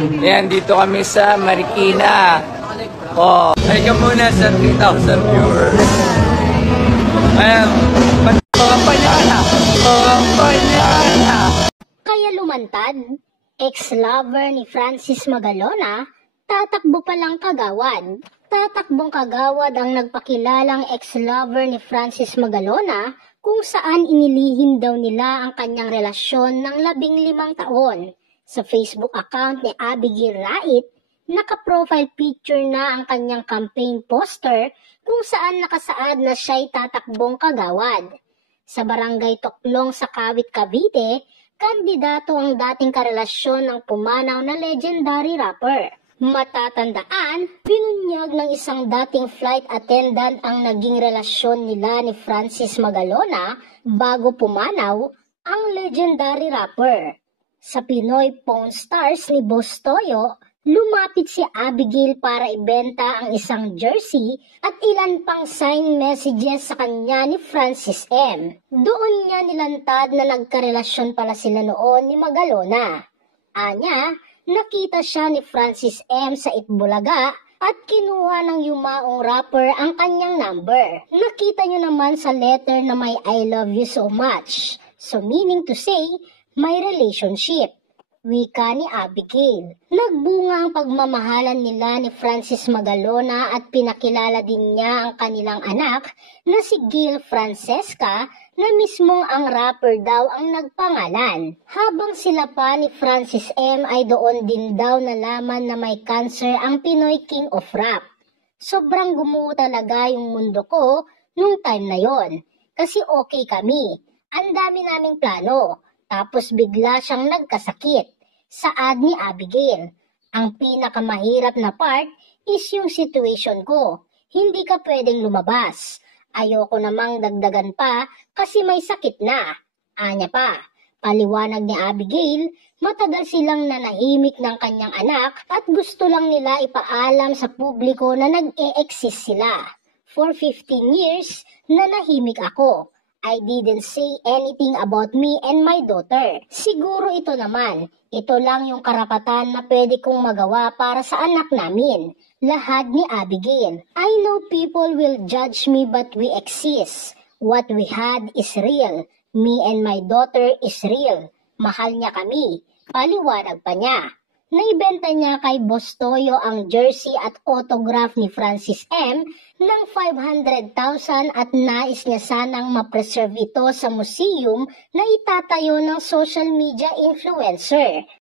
Ayan, dito kami sa Marikina. Oh, ay ka muna sa 3,000 viewers. Ayan, pagpapanyana. Kaya lumantad, ex-lover ni Francis Magalona, tatakbo palang kagawad. Tatakbong kagawad ang nagpakilalang ex-lover ni Francis Magalona kung saan inilihim daw nila ang kanyang relasyon ng 15 taon. Sa Facebook account ni Abigail Rait, naka-profile picture na ang kanyang campaign poster kung saan nakasaad na siya'y tatakbong kagawad. Sa barangay Toklong sa Kawit, Cavite, kandidato ang dating karelasyon ng pumanaw na legendary rapper. Matatandaan, binunyag ng isang dating flight attendant ang naging relasyon nila ni Francis Magalona bago pumanaw ang legendary rapper. Sa Pinoy Pawn Stars ni Boss Toyo, lumapit si Abigail para ibenta ang isang jersey at ilan pang sign messages sa kanya ni Francis M. Doon niya nilantad na nagkarelasyon pala sila noon ni Magalona. Anya, nakita siya ni Francis M. sa Itbulaga at kinuha ng yumaong rapper ang kanyang number. Nakita niyo naman sa letter na may I love you so much. So meaning to say, may relationship. Wika ni Abigail. Nagbunga ang pagmamahalan nila ni Francis Magalona at pinakilala din niya ang kanilang anak na si Gil Francesca na mismong ang rapper daw ang nagpangalan. Habang sila pa ni Francis M ay doon din daw nalaman na may cancer ang Pinoy King of Rap. Sobrang gumuho talaga yung mundo ko nung time na yon. Kasi okay kami. Ang dami naming plano. Tapos bigla siyang nagkasakit. Saad ni Abigail. Ang pinakamahirap na part is yung situation ko. Hindi ka pwedeng lumabas. Ayoko namang dagdagan pa kasi may sakit na. Anya pa, paliwanag ni Abigail, matagal silang nanahimik ng kanyang anak at gusto lang nila ipaalam sa publiko na nag-e-exist sila. For 15 years, nanahimik ako. I didn't say anything about me and my daughter. Siguro ito naman, ito lang yung karapatan na pwede kong magawa para sa anak namin. Lahad ni Abigail. I know people will judge me but we exist. What we had is real. Me and my daughter is real. Mahal niya kami. Paliwanag pa niya. Naibenta niya kay Boss Toyo ang jersey at autograph ni Francis M ng 500,000 at nais niya sanang ma-preserve ito sa museum na itatayo ng social media influencer.